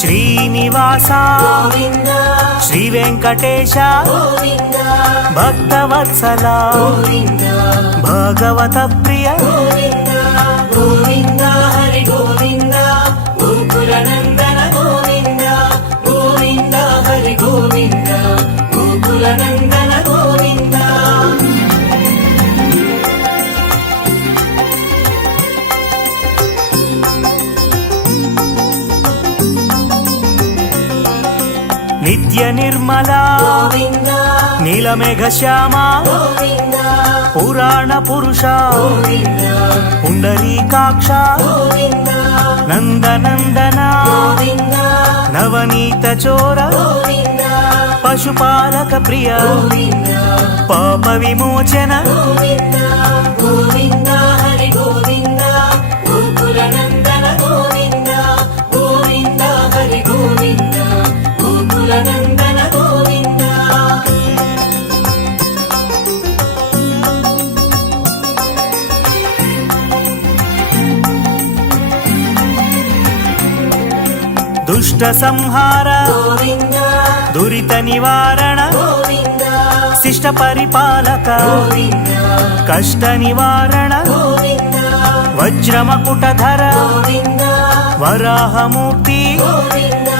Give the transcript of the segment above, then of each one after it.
శ్రీనివాస గోవింద శ్రీ వెంకటేశ గోవింద భక్తవత్సల గోవింద భగవత ప్రియ గోవింద గోవింద హరి గోవింద గోకుల నందన గోవింద గోవింద హరి గోవింద గోకుల నందన గోవింద నిత్య నిర్మల గోవింద నీలమేఘ శ్యామ గోవింద పురాణ పురుష గోవింద పుండరీకాక్ష గోవింద నందనందన గోవింద నవనీత చోర గోవింద పశుపాలక ప్రియ గోవింద పాప విమోచన గోవింద గోవింద హరి గోవింద గోకుల నందన గోవింద గోవింద హరి గోవింద గోకుల నందన గోవింద దుష్ట సంహార గోవింద దురిత నివారణ గోవింద శిష్ట పరిపాలక గోవింద కష్ట నివారణ గోవింద వజ్రమకుటధర గోవింద వరాహమూర్తి గోవింద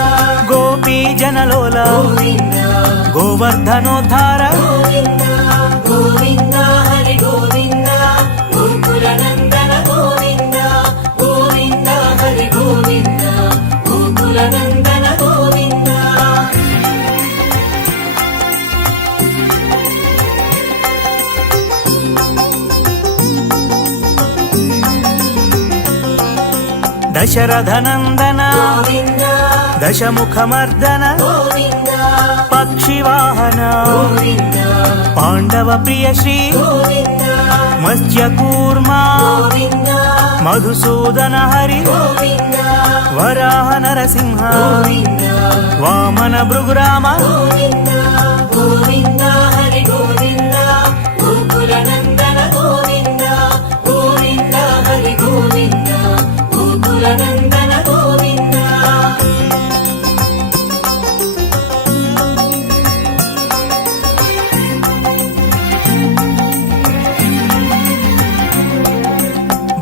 గోపీ జనలోల గోవింద గోవర్ధనోద్ధార గోవింద గోవింద హరి గోవింద గోకుల నందన గోవింద గోవింద హరి గోవింద గోకుల నందన గోవింద దశరథనందన గోవింద దశముఖమర్దన గోవింద పక్షివాహన గోవింద పాండవ ప్రియ శ్రీ గోవింద మత్స్యకూర్మ గోవింద మధుసూదన హరి గోవింద వరాహ నరసింహ గోవింద వామన భృగురామ గోవింద గోవింద హరి గోవింద గోకుల నందన గోవింద గోవింద హరి గోవింద గోకుల నందన గోవింద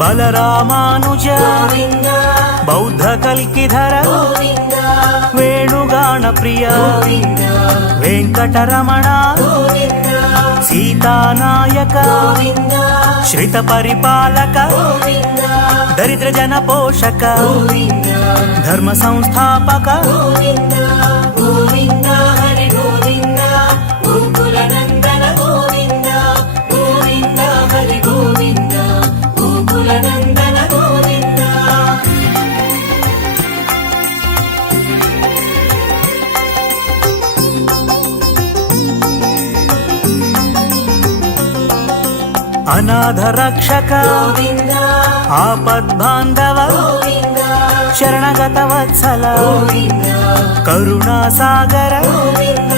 బలరామానుజ గోవింద బౌద్ధ కల్కిధర గోవింద వేణుగాన ప్రియ గోవింద వెంకటరమణ గోవింద సీతానాయక గోవింద శ్రిత పరిపాలక గోవింద దరిద్ర జన పోషక గోవింద ధర్మ సంస్థాపక గోవింద గోవింద హరి గోవింద గోకుల నందన గోవింద గోవింద హరి గోవింద గోకుల నందన గోవింద అనాథ రక్షక గోవింద ఆపద్బాంధవ గోవింద శరణగత వత్సల గోవింద కరుణాసాగర గోవింద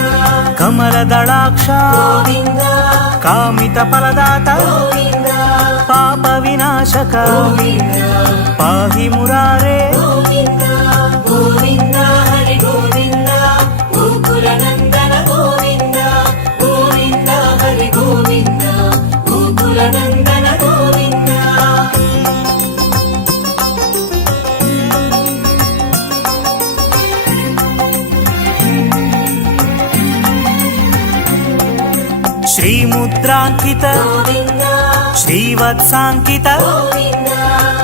కమల దళాక్ష గోవింద కామిత ఫలదాత గోవింద పాప వినాశక గోవింద పాహి మురారే గోవింద గోవింద హరి గోవింద గోకుల నందన గోవింద గోవింద హరి గోవింద గోకుల నందన గోవింద శ్రీముద్రాంకిత గోవింద శ్రీవత్సాంకిత గోవింద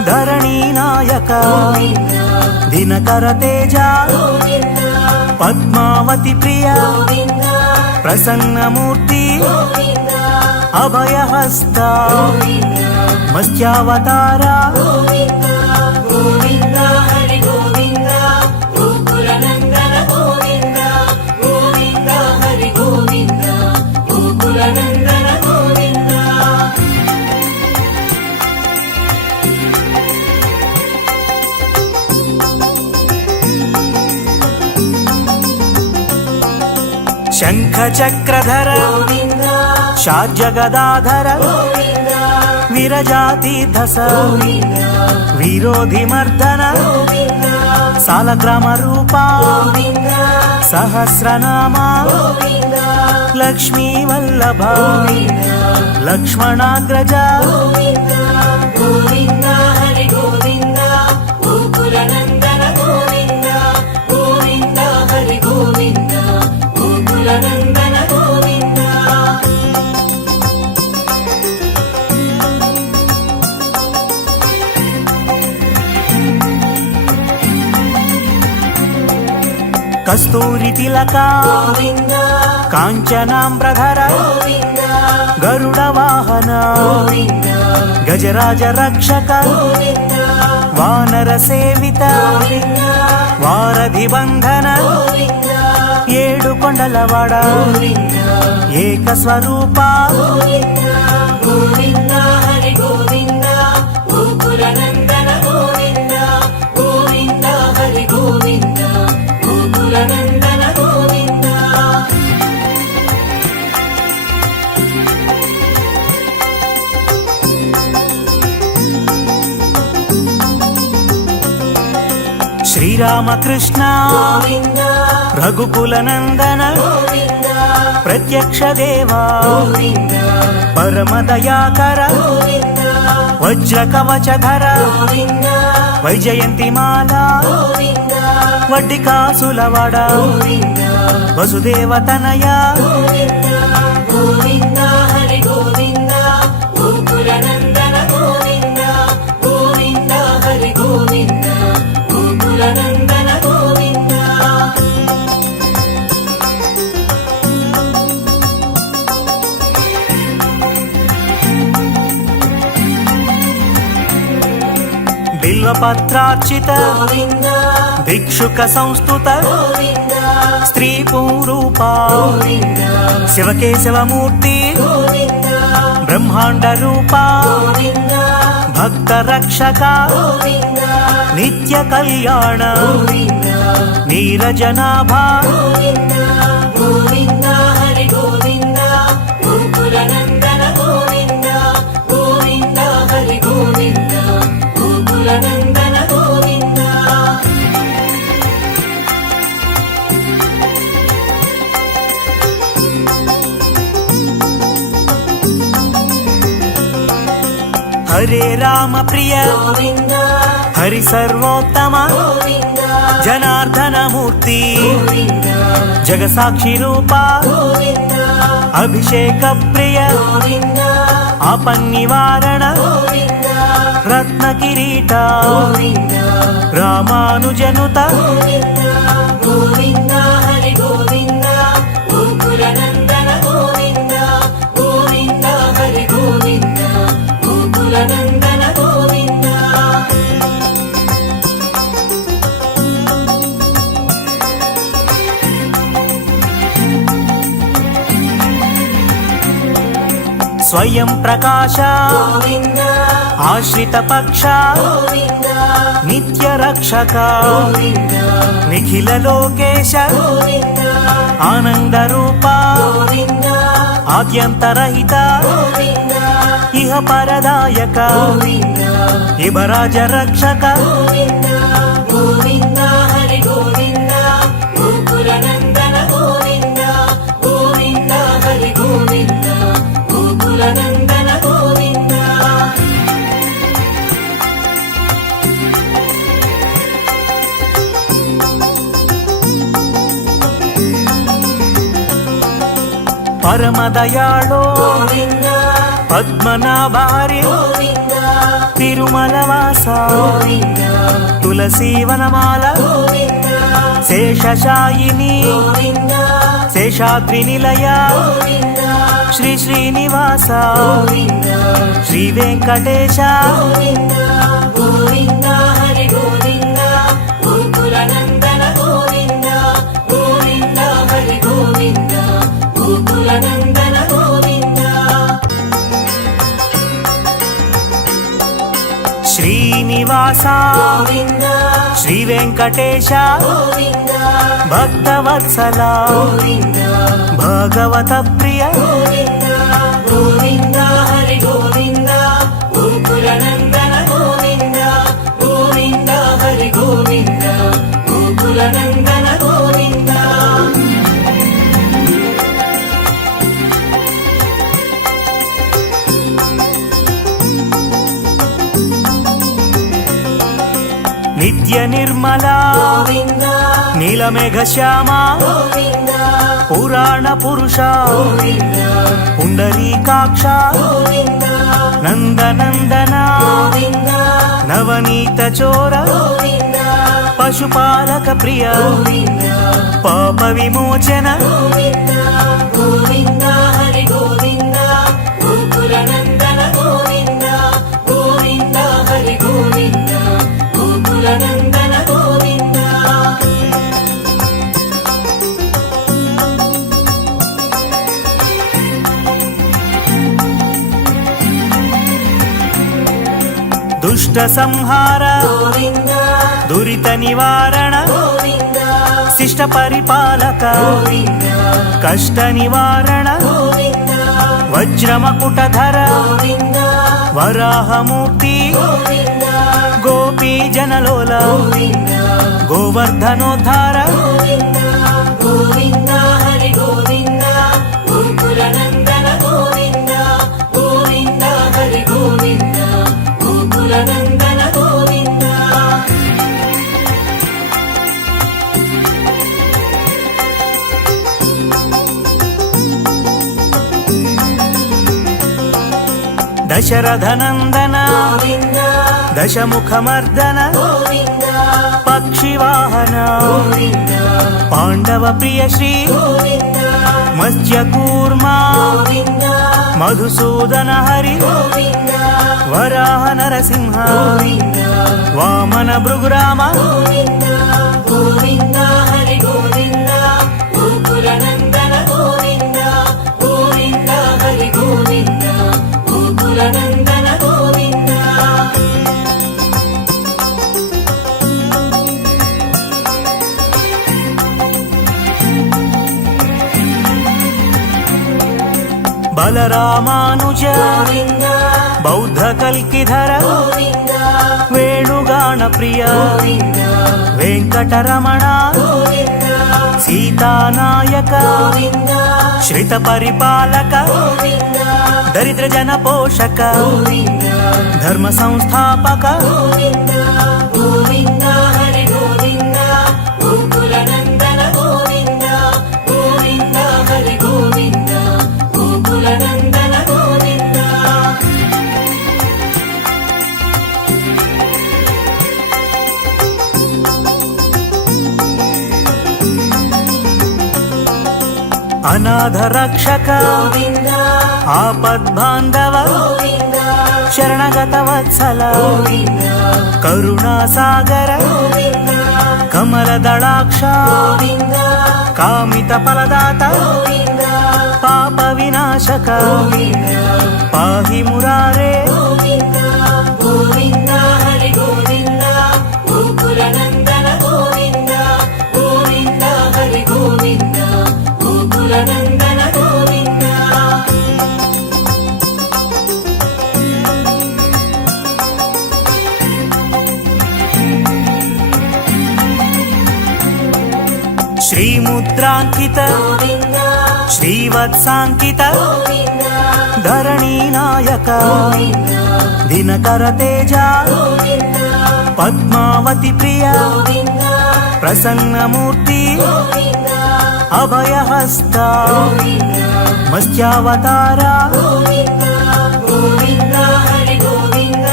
ధరణీ నాయక గోవింద దినకర తేజ గోవింద పద్మావతి ప్రియ గోవింద ప్రసన్నమూర్తి గోవింద అభయహస్త గోవింద మత్స్యావతార గోవింద గోవింద హరి గోవింద గోకుల నందన గోవింద గోవింద హరి గోవింద గోకుల నందన గోవింద శంఖ చక్రధర గోవింద షాడ్జగదాధర గోవింద విరజాతీర్థస గోవింద విరోధి మర్దన గోవింద సాలగ్రామ రూప గోవింద సహస్రనామ గోవింద లక్ష్మీ వల్లభ గోవింద లక్ష్మణాగ్రజ గోవింద గోవింద హరి గోవింద గోకుల నందన గోవింద గోవింద హరి గోవింద గోకుల నందన గోవింద కస్తూరి తిలక గోవింద కాంచనాంబ్రధర గోవింద గరుడ వాహన గోవింద గజరాజ రక్షక గోవింద వానర సేవిత గోవింద వారధి బంధన గోవింద ఏడు కొండలవాడ గోవింద ఏక స్వరూప గోవింద గోవింద హరి గోవింద గోకుల నందన గోవింద గోవింద హరి గోవింద గోకుల నందన గోవింద శ్రీరామకృష్ణ గోవింద రఘుకుల నందన గోవింద ప్రత్యక్ష దేవా గోవింద పరమ దయాకర గోవింద వజ్ర కవచధర గోవింద వైజయంతి మాల గోవింద వడ్డి కాసులవాడ గోవింద వసుదేవ తనయ గోవింద గోవింద హరి గోవింద గోకుల నందన గోవింద గోవింద హరి గోవింద గోకుల నందన గోవింద బిల్వపత్రార్చిత గోవింద భిక్షుక సంస్థుత గోవింద స్త్రీ పూరూప గోవింద శివకేశవమూర్తి గోవింద బ్రహ్మాండ రూప గోవింద భక్త రక్షక గోవింద నిత్య కళ్యాణ గోవింద నీరజనాభ గోవింద గోవింద హరి గోవింద గోకుల నందన గోవింద గోవింద హరి గోవింద గోకుల నందన గోవింద హరే రామ ప్రియ గోవింద హరి సర్వోత్తమ గోవింద జనార్దన మూర్తి గోవింద జగసాక్షి రూప గోవింద అభిషేక ప్రియ గోవింద ఆపన్నివారణ గోవింద రత్న కిరీట గోవింద రామానుజనుత గోవింద గోవింద హరి గోవింద గోకుల నందన గోవింద గోవింద హరి గోవింద గోకుల నందన గోవింద స్వయం ప్రకాశ గోవింద ఆశ్రిత పక్ష గోవింద నిత్య రక్షక గోవింద నిఖిల లోకేశ గోవింద ఆనంద రూప గోవింద ఆద్యంతరహిత గోవింద ఇహ పరదాయక గోవింద ఇబరాజ రక్షక గోవింద గోవింద హరి గోవింద గోకుల నందన గోవింద గోవింద హరి గోవింద గోకుల నందన గోవింద పరమ దయాళో గోవింద పద్మనాభారి గోవింద తిరుమల వాస గోవింద తులసీవనమాల గోవింద శేషశాయిని గోవింద శేషాద్రి నిలయ గోవింద శ్రీ శ్రీనివాస గోవింద శ్రీ వెంకటేశ గోవింద గోవింద హరి గోవింద గోకుల నందన గోవింద గోవింద హరి గోవింద గోకుల నందన గోవింద శ్రీనివాస గోవింద శ్రీ వెంకటేశ గోవింద భక్తవత్సల గోవింద భగవత ప్రియ గోవింద గోవింద హరి గోవింద గోకుల నందన గోవింద గోవింద హరి గోవింద నిత్య నిర్మల గోవింద నీలమేఘ శ్యామ గోవింద పురాణ పురుష గోవింద పుండరీకాక్ష గోవింద నందనందన గోవింద నవనీత చోర గోవింద పశుపాలక ప్రియ గోవింద పాప విమోచన గోవింద గోవింద హరి గోవింద గోకుల నందన గోవింద గోవింద హరి గోవింద గోకుల నందన గోవింద దుష్ట సంహార గోవింద దురిత నివారణ గోవింద శిష్ట పరిపాలక గోవింద కష్ట నివారణ గోవింద వజ్రమకుటధర గోవింద వరాహమూర్తి గోవింద గోపీ జనలోల గోవింద గోవర్ధనోద్ధార గోవింద గోవింద హరి గోవింద గోకుల నందన గోవింద గోవింద హరి గోవింద గోకుల నందన గోవింద దశరథనందన గోవింద దశముఖమర్దన గోవింద పక్షివాహన గోవింద పాండవ ప్రియ శ్రీ గోవింద మత్స్యకూర్మా గోవింద మధుసూదన హరి గోవింద వరాహ నరసింహ గోవింద వామన భృగురామ గోవింద గోవింద హరి గోవింద గోకుల నందన గోవింద గోవింద హరి గోవింద గోకుల నందన గోవింద బలరామానుజ గోవింద బౌద్ధ కల్కిధర గోవింద వేణుగాన ప్రియ గోవింద వెంకటరమణ గోవింద సీతానాయక గోవింద శ్రిత పరిపాలక గోవింద దరిద్ర జన పోషక గోవింద ధర్మ సంస్థాపక గోవింద గోవింద హరి గోవింద గోకుల నందన గోవింద గోవింద హరి గోవింద గోకుల నందన గోవింద అనాథ రక్షక గోవింద ఆపద్బాంధవ గోవింద శరణగత వత్సల గోవింద కరుణా సాగర గోవింద కమల దళాక్ష గోవింద కామిత ఫలదాత గోవింద పాప వినాశక గోవింద పాహి మురారే గోవింద గోవింద హరి గోవింద గోకుల నందన గోవింద గోవింద హరి గోవింద గోకుల నందన గోవింద శ్రీముద్రాంకిత గోవింద శ్రీవత్సాంకిత గోవింద ధరణీ నాయక గోవింద దినకర తేజ గోవింద పద్మావతి ప్రియ గోవింద ప్రసన్నమూర్తి గోవింద అభయహస్త గోవింద మత్స్యావతార గోవింద గోవింద హరి గోవింద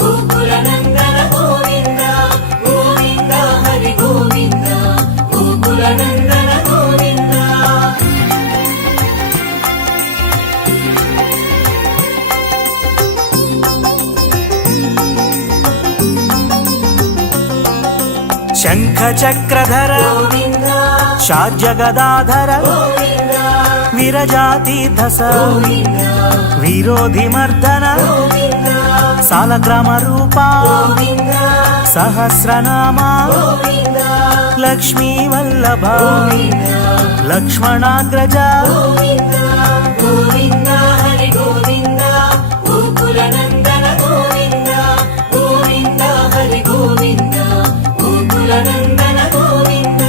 గోకుల నందన గోవింద గోవింద హరి గోవింద గోకుల నందన గోవింద శంఖ చక్రధర గోవింద షాడ్జగదాధర గోవింద విరజాతీర్థస గోవింద విరోధి మర్దన గోవింద సాలగ్రామ రూప గోవింద సహస్రనామ గోవింద లక్ష్మీ వల్లభ గోవింద లక్ష్మణాగ్రజ గోవింద గోవింద హరి గోవింద గోకుల నందన గోవింద గోవింద హరి గోవింద గోకుల నందన గోవింద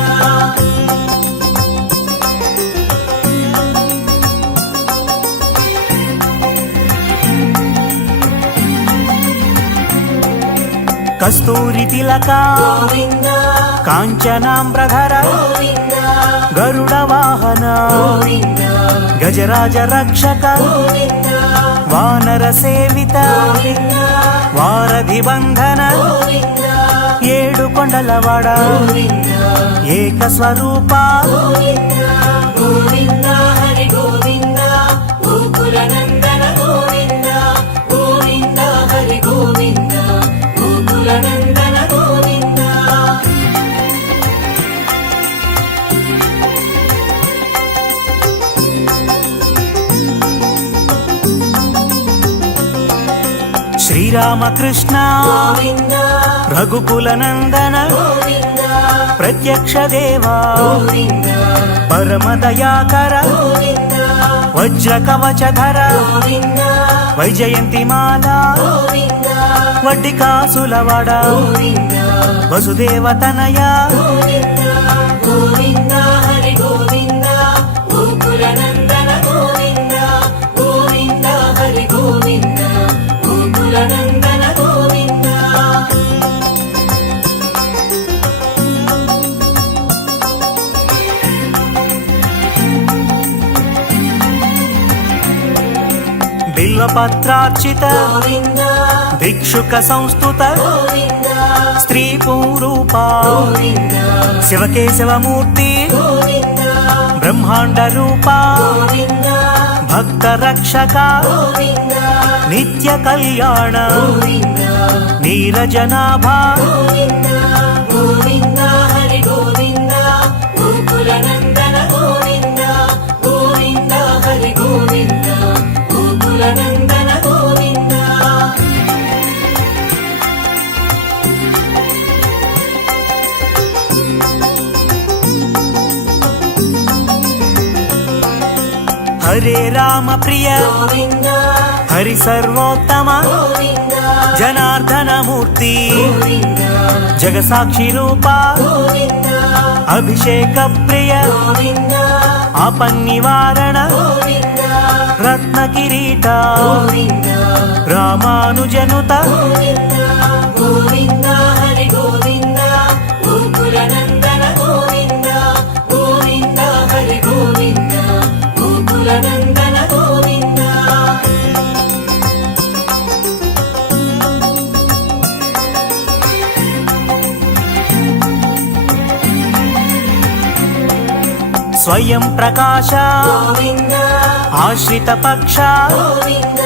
కస్తూరి తిలక గోవింద కాంచనాంబ్రధర గోవింద గరుడ వాహన గోవింద గజరాజ రక్షక గోవింద వానర సేవిత గోవింద వారధి బంధన గోవింద ఏడు కొండలవాడ గోవింద ఏక స్వరూప గోవింద గోవింద హరి గోవింద గోకుల నందన గోవింద గోవింద హరి గోవింద గోకుల నందన గోవింద శ్రీరామకృష్ణ గోవింద రఘుకుల నందన గోవింద ప్రత్యక్ష దేవా గోవింద పరమ దయాకర గోవింద వజ్ర కవచధర గోవింద వైజయంతి మాల గోవింద వడ్డి కాసులవాడ గోవింద వసుదేవ తనయ గోవింద గోవింద హరి గోవింద గోకుల నందన గోవింద గోవింద హరి గోవింద గోకుల నందన గోవింద బిల్వపత్రార్చిత గోవింద భిక్షుక సంస్థుత గోవింద స్త్రీ పూరూప గోవింద శివకేశవమూర్తి గోవింద బ్రహ్మాండ రూప గోవింద భక్త రక్షక గోవింద నిత్య కళ్యాణ గోవింద నీరజనాభ గోవింద గోవింద హరి గోవింద గోకుల నందన గోవింద గోవింద హరి గోవింద గోకుల నందన గోవింద హరే రామ ప్రియ గోవింద హరి సర్వోత్తమ గోవింద జనార్దన మూర్తి గోవింద జగసాక్షి రూప గోవింద అభిషేక ప్రియ గోవింద ఆపన్నివారణ గోవింద రత్న కిరీట గోవింద రామానుజనుత గోవింద గోవింద హరి గోవింద గోకుల నందన గోవింద గోవింద హరి గోవింద గోకుల నందన గోవింద స్వయం ప్రకాశ గోవింద ఆశ్రిత పక్ష గోవింద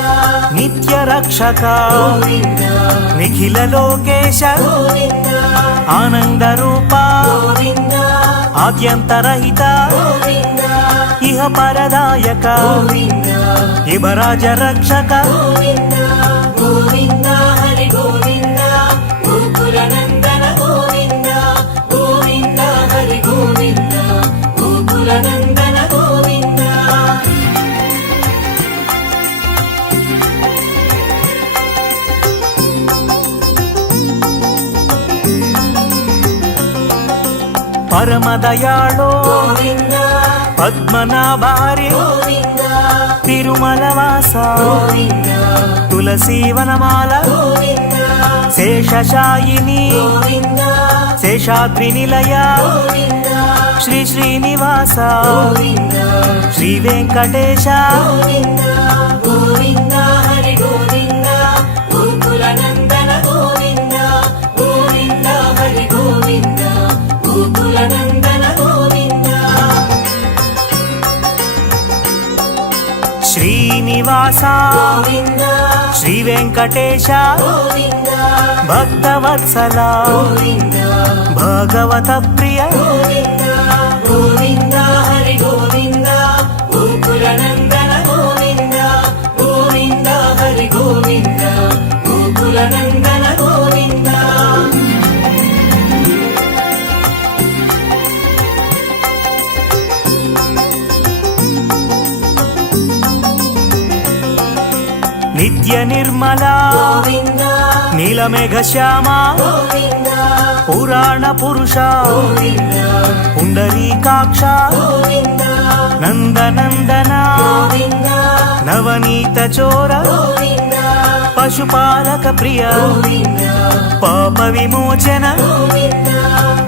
నిత్య రక్షక గోవింద నిఖిల లోకేశ గోవింద ఆనంద రూప గోవింద ఆద్యంతరహిత గోవింద ఇహ పరదాయక గోవింద ఇవరాజ రక్షక గోవింద గోవింద హరి గోవింద గోకుల నందన గోవింద గోవింద హరి గోవింద గోకుల నందన గోవింద పరమ దయాళో గోవింద పద్మనాభారి గోవింద తిరుమల వాస గోవింద తులసీవనమాల గోవింద శేషశాయిని గోవింద శేషాద్రి నిలయ గోవింద శ్రీ శ్రీనివాస గోవింద శ్రీ వెంకటేశ గోవింద గోవింద హరి గోవింద గోకుల నందన గోవింద గోవింద హరి గోవింద గోకుల నందన గోవింద శ్రీనివాస గోవింద శ్రీ వెంకటేశ గోవింద భక్తవత్సల గోవింద భగవత ప్రియ గోవింద గోవింద హరి గోవింద గోకుల నందన గోవింద గోవింద హరి గోవింద గోకుల నందన గోవింద నిత్య నిర్మల గోవింద నీలమేఘ శ్యామ గోవింద పురాణ పురుష గోవింద పుండరీకాక్ష గోవింద నందనందన గోవింద నవనీత చోర గోవింద పశుపాలక ప్రియ గోవింద పాప విమోచన గోవింద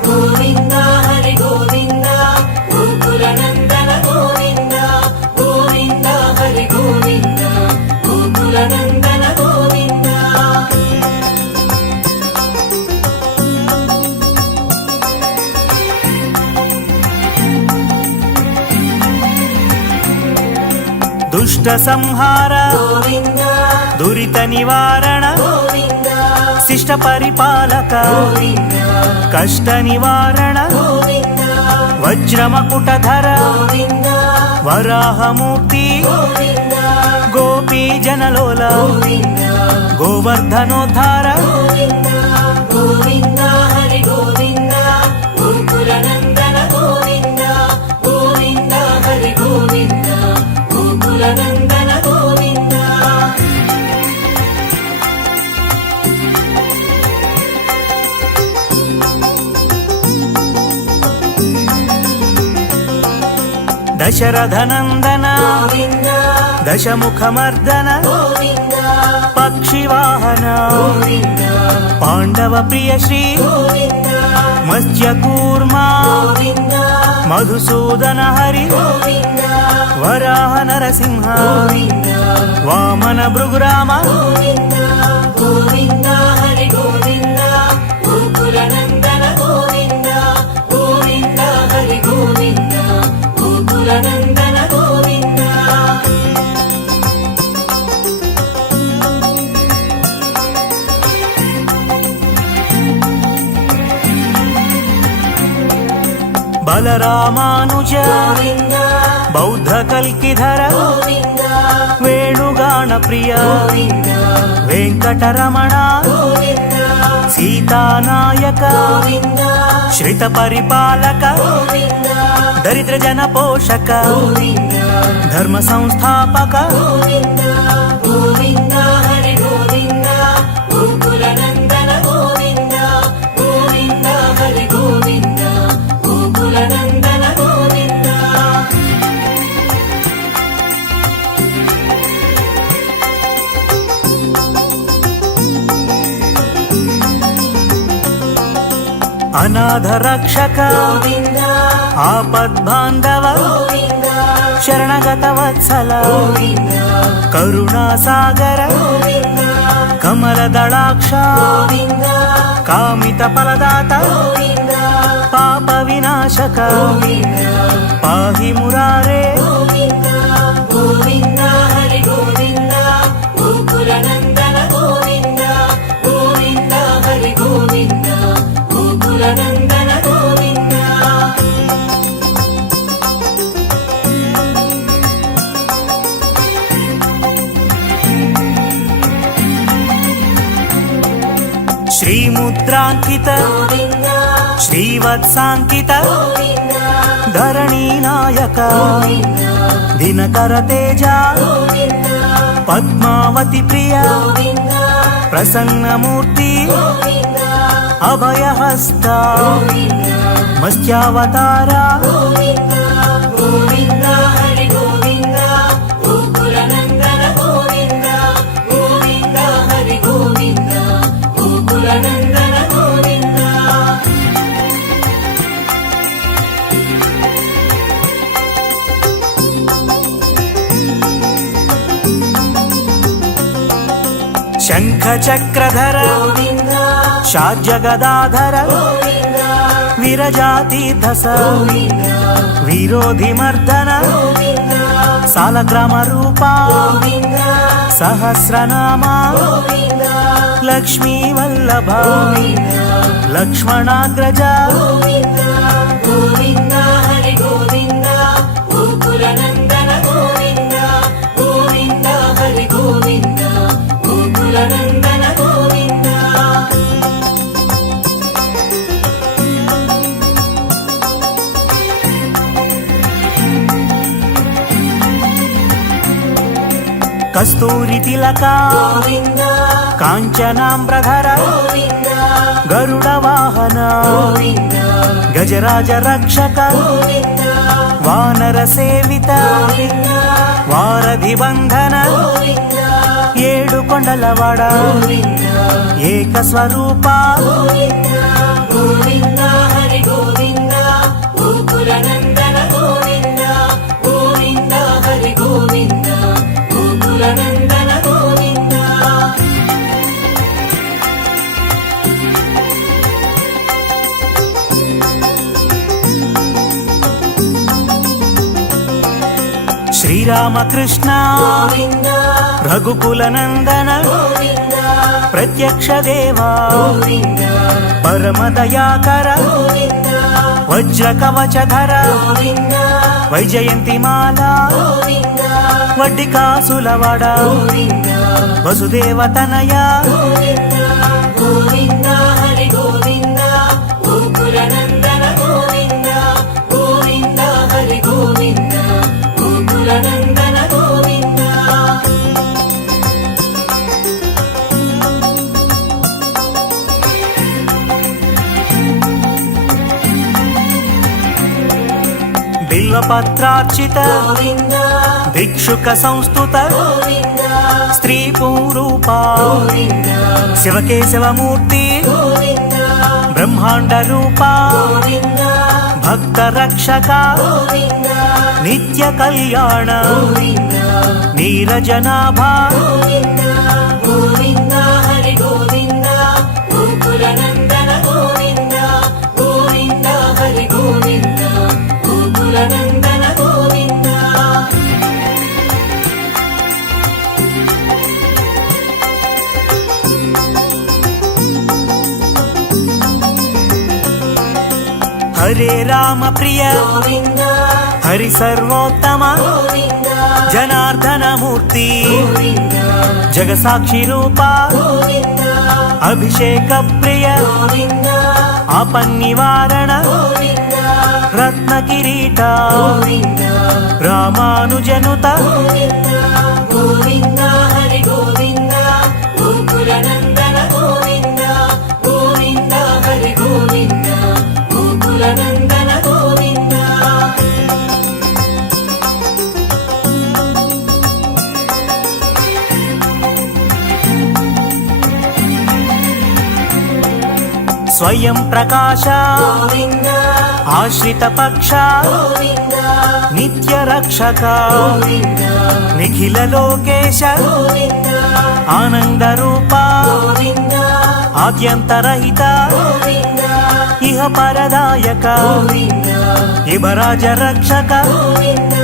గోవింద హరి గోవింద గోకుల నందన గోవింద గోవింద హరి గోవింద గోకుల నందన గోవింద దుష్ట సంహార గోవింద దురిత నివారణ గోవింద శిష్ట పరిపాలక గోవింద కష్ట నివారణ గోవింద వజ్రమకుటధర గోవింద వరాహమూర్తి గోవింద గోపీ జనలోల గోవింద గోవర్ధనోద్ధార గోవింద గోవింద హరి గోవింద గోకుల నందన గోవింద గోవింద హరి గోవింద గోకుల నందన గోవింద దశరథనందన గోవింద దశముఖమర్దన గోవింద పక్షివాహన గోవింద పాండవ ప్రియ శ్రీ గోవింద మత్స్యకూర్మా గోవింద మధుసూదన హరి గోవింద వరాహ నరసింహ గోవింద వామన భృగురామ గోవింద గోవింద హరి గోవింద గోకుల నందన గోవింద గోవింద హరి గోవింద గోకుల నందన గోవింద బలరామానుజ గోవింద బౌద్ధ కల్కిధర గోవింద వేణుగాన ప్రియ గోవింద వెంకటరమణ గోవింద సీతానాయక గోవింద శ్రిత పరిపాలక గోవింద దరిద్ర జన పోషక గోవింద ధర్మ సంస్థాపక గోవింద గోవింద హరి గోవింద గోకుల నందన గోవింద గోవింద హరి గోవింద గోకుల నందన గోవింద అనాథ రక్షక గోవింద ఆపద్బాంధవ గోవింద శరణగత వత్సల గోవింద కరుణా సాగర గోవింద కమల దళాక్ష గోవింద కామిత ఫలదాత గోవింద పాప వినాశక గోవింద పాహి మురారే గోవింద గోవింద హరి గోవింద గోకుల నందన గోవింద గోవింద హరి గోవింద గోకుల నందన గోవింద శ్రీముద్రాంకిత గోవింద శ్రీవత్సాంకిత గోవింద ధరణీ నాయక గోవింద దినకర తేజ గోవింద పద్మావతి ప్రియ గోవింద ప్రసన్నమూర్తి గోవింద అభయహస్త గోవింద మత్స్యావతార గోవింద గోవింద హరి గోవింద గోకుల నందన గోవింద గోవింద హరి గోవింద గోకుల నందన గోవింద శంఖ చక్రధర గోవింద షాడ్జగదాధర గోవింద విరజాతీర్థస గోవింద విరోధి మర్దన గోవింద సాలగ్రామ రూప గోవింద సహస్రనామ గోవింద లక్ష్మీ వల్లభ గోవింద లక్ష్మణాగ్రజ గోవింద గోవింద హరి గోవింద గోకుల నందన గోవింద గోవింద హరి గోవింద గోకుల నందన గోవింద కస్తూరి తిలక గోవింద కాంచనాంబ్రధర గోవింద గరుడ వాహన గోవింద గజరాజ రక్షక గోవింద వానర సేవిత గోవింద వారధి బంధన గోవింద ఏడు కొండలవాడ గోవింద ఏక స్వరూప గోవింద గోవింద హరి గోవింద గోకుల నందన గోవింద గోవింద హరి గోవింద గోకుల నందన గోవింద శ్రీరామకృష్ణ గోవింద రఘుకుల నందన గోవింద ప్రత్యక్ష దేవా గోవింద పరమదయాకర గోవింద వజ్ర కవచధర గోవింద వైజయంతిమాల గోవింద వడ్డికాసులవాడ గోవింద వసుదేవ తనయ గోవింద గోవింద హరి గోవింద గోకుల నందన గోవింద గోవింద హరి గోవింద గోకుల నందన గోవింద బిల్వపత్రార్చిత గోవింద భిక్షుక సంస్థుత గోవింద స్త్రీ పూరూప గోవింద శివకేశవమూర్తి గోవింద బ్రహ్మాండ రూప గోవింద భక్త రక్షక గోవింద నిత్య కళ్యాణ గోవింద నీరజనాభ గోవింద గోవింద హరి గోవింద గోకుల నందన గోవింద గోవింద హరి గోవింద గోకుల నందన గోవింద హరే రామ ప్రియ గోవింద హరి సర్వోత్తమ గోవింద జనార్దన మూర్తి గోవింద జగసాక్షి రూప గోవింద అభిషేక ప్రియ గోవింద ఆపన్నివారణ గోవింద రత్న కిరీట గోవింద రామానుజనుత గోవింద గోవింద హరి గోవింద గోకుల నందన గోవింద గోవింద హరి గోవింద గోకుల నందన గోవింద స్వయం ప్రకాశ గోవింద ఆశ్రిత పక్ష గోవింద నిత్య రక్షక గోవింద నిఖిల లోకేశ గోవింద ఆనంద రూప గోవింద ఆద్యంతరహిత గోవింద ఇహ పరదాయక గోవింద ఇబరాజ రక్షక గోవింద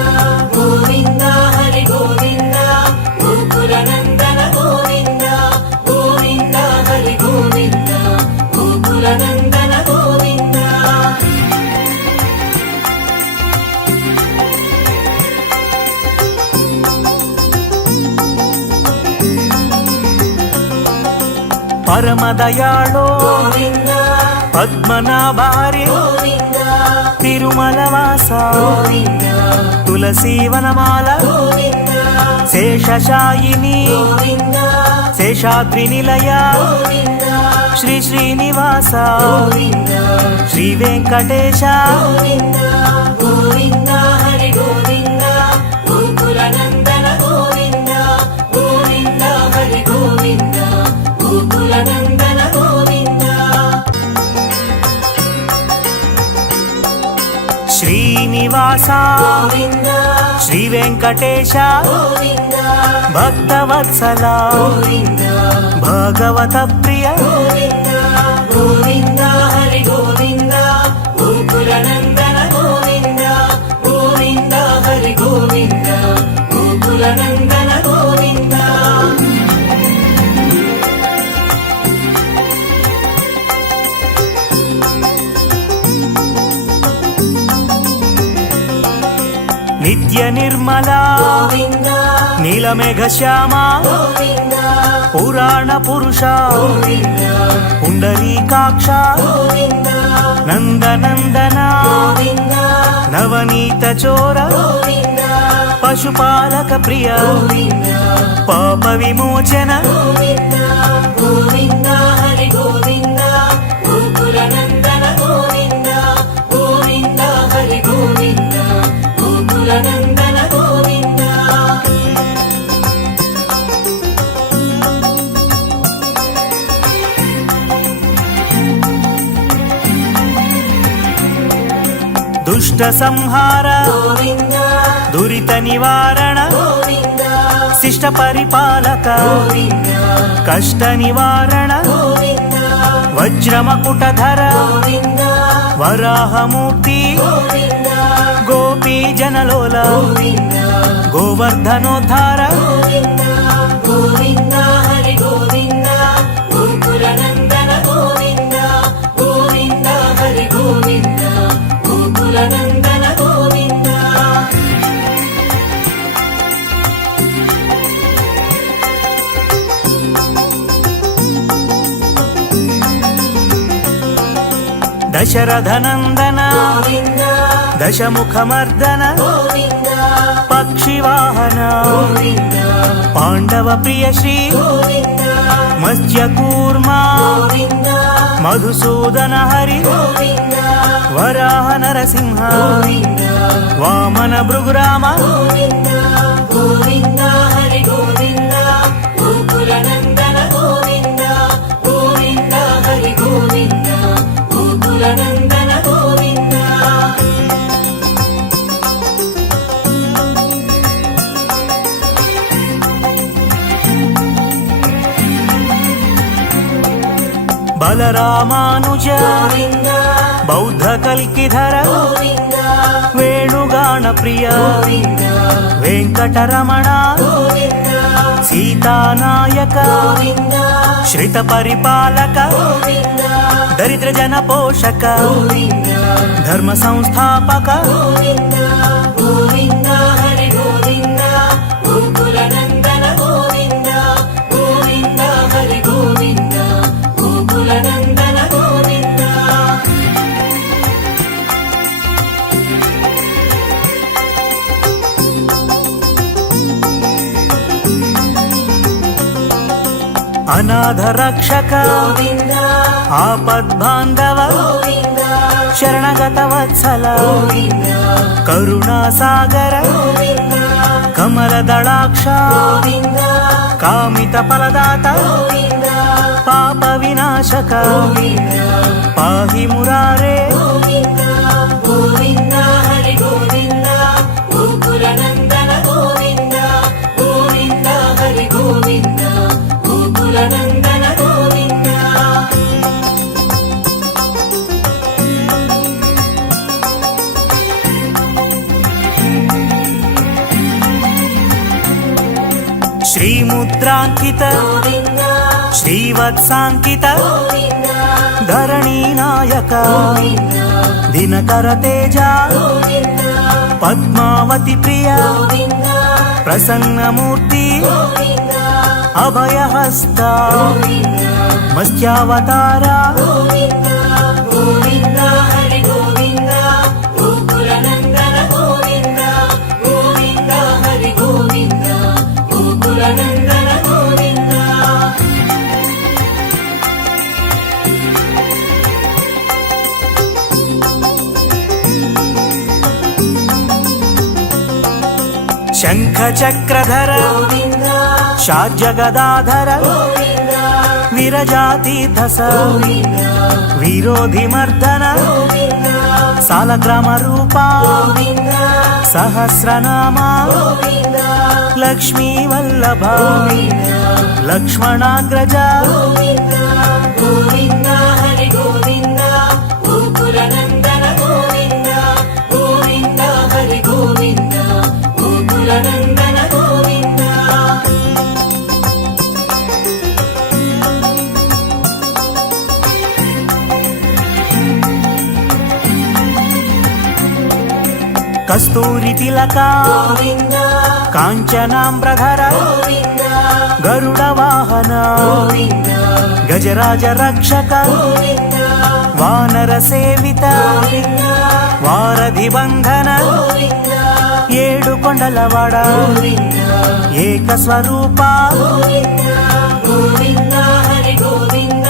గోవింద హరి గోవింద గోకుల నందన గోవింద గోవింద హరి గోవింద గోకుల నందన గోవింద పరమదయాళో గోవింద పద్మనాభారి గోవింద తిరుమలవాస గోవింద తులసీవనమాల గోవింద శేషశాయిని గోవింద శేషాద్రి నిలయ గోవింద శ్రీ శ్రీనివాస గోవింద శ్రీ వెంకటేశ గోవింద గోవింద హరి గోవింద గోకుల నందన గోవింద గోవింద హరి గోవింద గోకుల నందన గోవింద శ్రీనివాస గోవింద శ్రీ వెంకటేశ గోవింద భక్తవత్సల గోవింద భగవత ప్రియ గోవింద గోవింద హరి గోవింద గోకుల నందన గోవింద గోవింద హరి గోవింద గోకుల నందన గోవింద నిత్య నిర్మల గోవింద నీలమేఘ శ్యామ గోవింద పురాణ పురుష గోవింద పుండరీకాక్ష గోవింద నందనందన గోవింద నవనీత చోర గోవింద పశుపాలక ప్రియ గోవింద పాప విమోచన గోవింద గోవింద హరి గోవింద గోకుల నందన గోవింద గోవింద హరి గోవింద గోకుల నందన గోవింద దుష్ట సంహార గోవింద దురిత నివారణ గోవింద శిష్ట పరిపాలక గోవింద కష్ట నివారణ గోవింద వజ్రమకుటధర గోవింద వరాహమూర్తి గోవింద గోపీ జనలోల గోవింద గోవర్ధనోద్ధార గోవింద గోవింద హరి గోవింద గోకుల నందన గోవింద గోవింద హరి గోవింద గోకుల నందన గోవింద దశరథనందన గోవింద దశముఖమర్దన గోవింద పక్షివాహన గోవింద పాండవ ప్రియ శ్రీ గోవింద మత్స్యకూర్మ గోవింద మధుసూదన హరి గోవింద వరాహ నరసింహ గోవింద వామన భృగురామ గోవింద గోవింద హరి గోవింద గోకుల నందన గోవింద గోవింద హరి గోవింద గోకుల నందన గోవింద బలరామానుజ గోవింద బౌద్ధ కల్కిధర గోవింద వేణుగాన ప్రియ గోవింద వెంకటరమణ గోవింద సీతానాయక గోవింద శ్రిత పరిపాలక గోవింద దరిద్ర జన పోషక గోవింద ధర్మ సంస్థాపక గోవింద గోవింద హరి గోవింద గోకుల నందన గోవింద గోవింద హరి గోవింద గోకుల నందన గోవింద అనాథ రక్షక గోవింద ఆపద్బాంధవ గోవింద శరణగత వత్సల గోవింద కరుణా సాగర గోవింద కమల దళాక్ష గోవింద కామిత ఫలదాత గోవింద పాప వినాశక గోవింద పాహి మురారే గోవింద గోవింద హరి గోవింద గోకుల నందన గోవింద గోవింద హరి గోవింద గోకుల నందన గోవింద శ్రీముద్రాంకిత గోవింద శ్రీవత్సాంకిత గోవింద ధరణీ నాయక గోవింద దినకర తేజ గోవింద పద్మావతి ప్రియ గోవింద ప్రసన్నమూర్తి గోవింద అభయహస్త గోవింద మత్స్యావతార గోవింద గోవింద హరి గోవింద గోకుల నందన గోవింద గోవింద హరి గోవింద గోకుల నందన గోవింద శంఖ చక్రధర గోవింద షాడ్జగదాధర గోవింద విరజాతీర్థస గోవింద విరోధి మర్దన గోవింద సాలగ్రామ రూప గోవింద సహస్రనామ గోవింద లక్ష్మీ వల్లభ గోవింద లక్ష్మణాగ్రజ గోవింద గోవింద హరి గోవింద గోకుల నందన గోవింద గోవింద హరి గోవింద గోకుల నందన గోవింద కస్తూరి తిలక గోవింద కాంచనాంబ్రధర గోవింద గరుడ వాహన గోవింద గజరాజ రక్షక గోవింద వానర సేవిత గోవింద వారధి బంధన గోవింద ఏడు కొండలవాడ గోవింద ఏక స్వరూప గోవింద గోవింద హరి గోవింద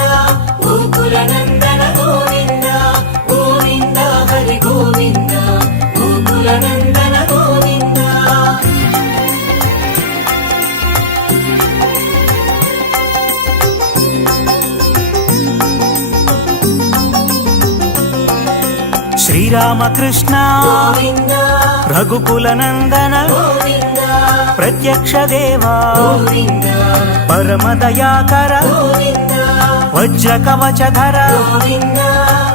గోకుల నందన గోవింద గోవింద హరి గోవింద గోకుల నందన గోవింద శ్రీరామకృష్ణ గోవింద రఘుకుల నందన గోవింద ప్రత్యక్ష దేవా గోవింద పరమ దయాకర గోవింద వజ్ర కవచధర గోవింద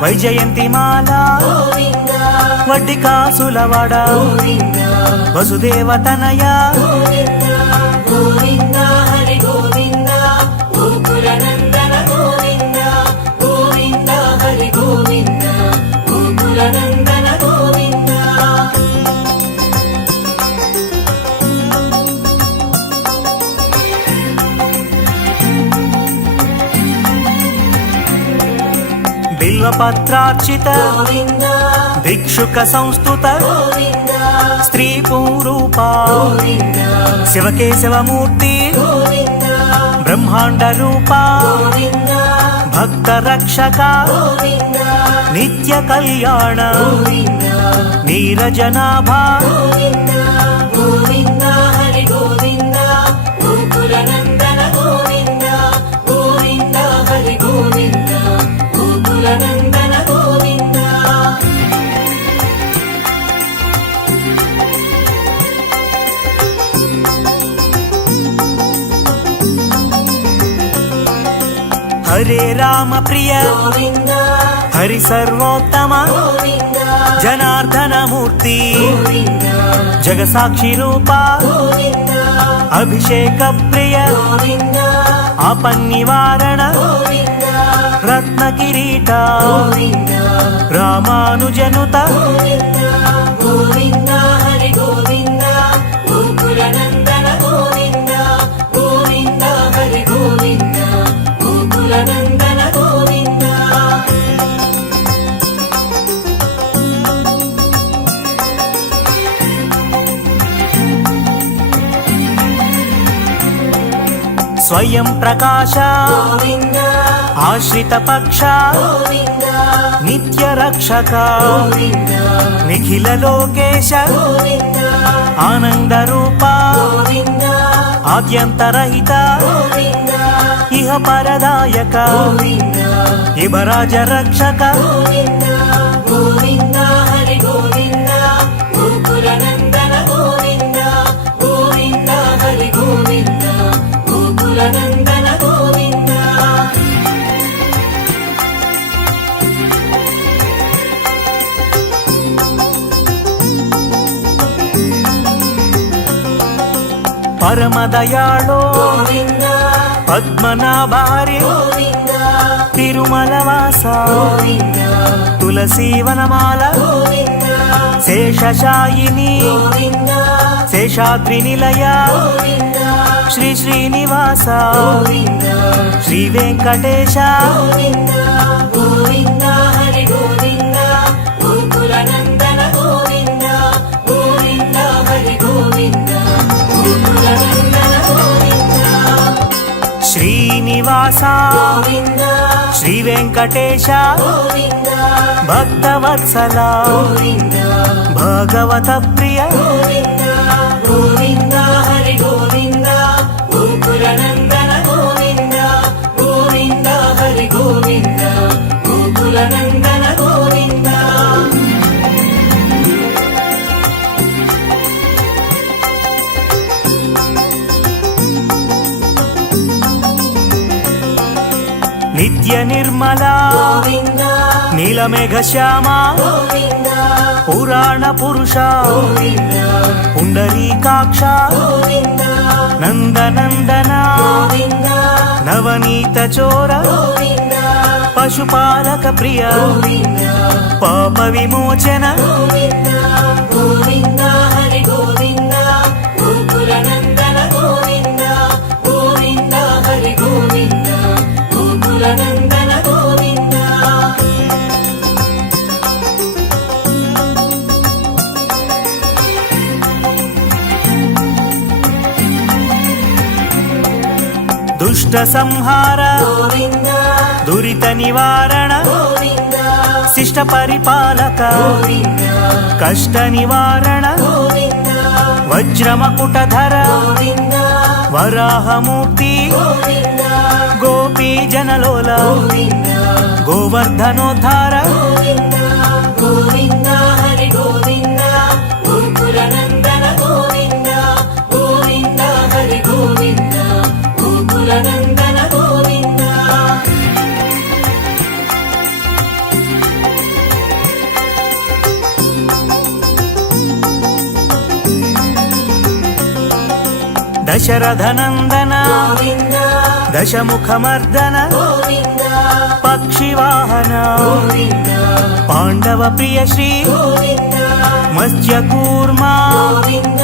వైజయంతి మాల గోవింద వడ్డి కాసులవాడ గోవింద వసుదేవ తనయ గోవింద గోవింద హరి గోవింద గోకుల నందన గోవింద గోవింద హరి గోవింద గోకుల నందన గోవింద బిల్వపత్రార్చిత గోవింద భిక్షుక సంస్థుత గోవింద స్త్రీ పూరూప గోవింద శివకేశవమూర్తి గోవింద బ్రహ్మాండ రూప గోవింద భక్త రక్షక గోవింద నిత్య కళ్యాణ గోవింద నీరజనాభ గోవింద గోవింద హరి గోవింద గోకుల నందన గోవింద గోవింద హరి గోవింద గోకుల నందన గోవింద హరే రామ ప్రియ గోవింద హరి సర్వోత్తమ గోవింద జనార్దన మూర్తి గోవింద జగసాక్షి రూప గోవింద అభిషేక ప్రియ గోవింద ఆపన్నివారణ గోవింద రత్న కిరీట గోవింద రామానుజనుత గోవింద గోవింద హరి గోవింద గోకుల నందన గోవింద గోవింద హరి గోవింద గోకుల నందన గోవింద స్వయం ప్రకాశ గోవింద ఆశ్రిత పక్ష గోవింద నిత్య రక్షక గోవింద నిఖిల లోకేశ గోవింద ఆనంద రూప గోవింద ఆద్యంతరహిత గోవింద ఇహ పరదాయక గోవింద ఇబరాజ రక్షక గోవింద గోవింద హరి గోవింద గోకుల నందన గోవింద గోవింద హరి గోవింద గోకుల నందన గోవింద పరమ దయాళో గోవింద పద్మనాభారి గోవింద తిరుమల వాస గోవింద తులసీవనమాల గోవింద శేషశాయిని గోవింద శేషాద్రి నిలయ గోవింద శ్రీ శ్రీనివాస గోవింద శ్రీ వెంకటేశ గోవింద గోవింద హరి గోవింద గోకుల నందన గోవింద గోవింద హరి గోవింద గోకుల నందన గోవింద శ్రీనివాస గోవింద శ్రీ వెంకటేశ గోవింద భక్తవత్సల గోవింద భగవత ప్రియ గోవింద గోవింద హరి గోవింద గోకుల నందన గోవింద గోవింద హరి గోవింద గోకుల నందన గోవింద నిత్య నిర్మల గోవింద నీలమేఘ శ్యామ గోవింద పురాణ పురుష గోవింద పుండరీకాక్ష గోవింద నందనందన గోవింద నవనీత చోర గోవింద పశుపాలక ప్రియ గోవింద పాప విమోచన గోవింద గోవింద హరి గోవింద గోకుల నందన గోవింద గోవింద హరి గోవింద గోకుల నందన గోవింద దుష్ట సంహార గోవింద దురిత నివారణ గోవింద శిష్ట పరిపాలక గోవింద కష్ట నివారణ గోవింద వజ్రమకుటధర గోవింద వరాహమూర్తి గోవింద గోపీ జనలోల గోవింద గోవర్ధనోద్ధార గోవింద గోవింద గోకులనందన గోవింద దశరథనందన గోవింద దశముఖమర్దన గోవింద పక్షివాహన గోవింద పాండవ ప్రియ శ్రీ గోవింద మత్స్యకూర్మా గోవింద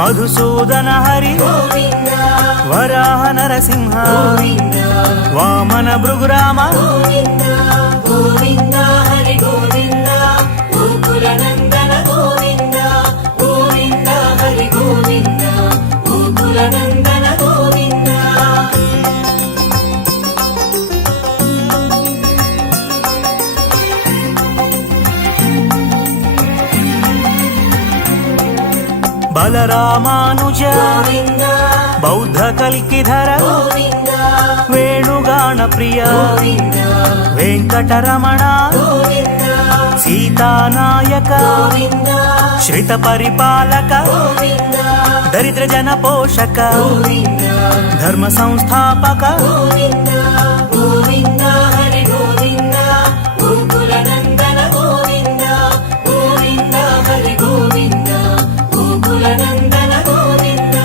మధుసూదన హరి గోవింద వరాహ నరసింహ గోవింద వామన భృగురామ గోవింద గోవింద హరి గోవింద గోకులనందన గోవింద గోవింద హరి గోవింద గోకులనందన గోవింద బలరామానుజ గోవింద బౌద్ధ కల్కిధర గోవింద వేణుగాన ప్రియ గోవింద వెంకటరమణ గోవింద సీతానాయక గోవింద శ్రిత పరిపాలక గోవింద దరిద్ర జన పోషక గోవింద ధర్మ సంస్థాపక గోవింద గోవింద హరి గోవింద గోకులనందన గోవింద గోవింద హరి గోవింద గోకులనందన గోవింద